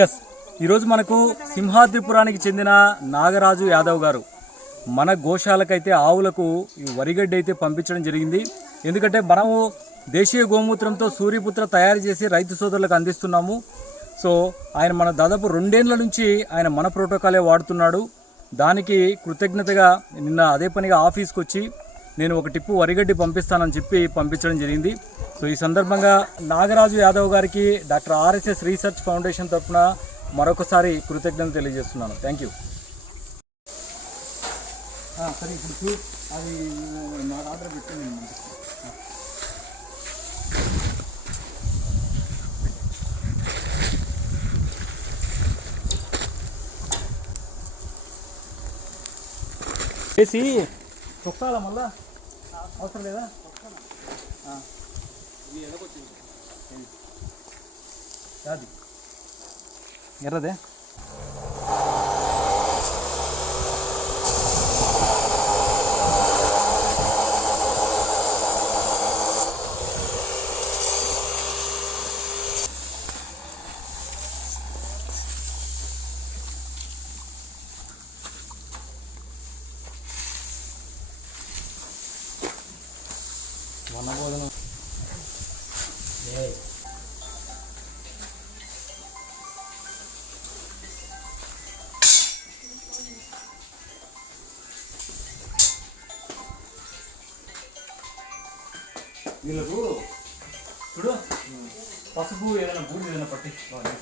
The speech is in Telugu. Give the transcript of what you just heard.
ఎస్ ఈరోజు మనకు సింహాద్రిపురానికి చెందిన నాగరాజు యాదవ్ గారు. మన గోశాలకైతే ఆవులకు ఈ వరిగడ్డి అయితే పంపించడం జరిగింది. ఎందుకంటే మనము దేశీయ గోమూత్రంతో సూర్యపుత్ర తయారు చేసి రైతు సోదరులకు అందిస్తున్నాము. సో ఆయన మన దాదాపు రెండేళ్ళ నుంచి ఆయన మన ప్రోటోకాలే వాడుతున్నాడు. దానికి కృతజ్ఞతగా నిన్న అదే పనిగా ఆఫీస్కి వచ్చి నేను ఒక టిప్పు వరిగడ్డి పంపిస్తానని చెప్పి పంపించడం జరిగింది. సో ఈ సందర్భంగా నాగరాజు యాదవ్ గారికి డాక్టర్ ఆర్ఎస్ఎస్ రీసెర్చ్ ఫౌండేషన్ తరఫున మరొకసారి కృతజ్ఞత తెలియజేస్తున్నాను. థ్యాంక్ యూ సరే ఇప్పుడు అది నాకు ఆర్డర్ వేసి మళ్ళా? అవసరం లేదా? ఎర్రదే వనబోధన వీళ్ళకు చూడు పసుపు ఏదైనా బూడిద ఏదైనా పట్టించుకోవాలి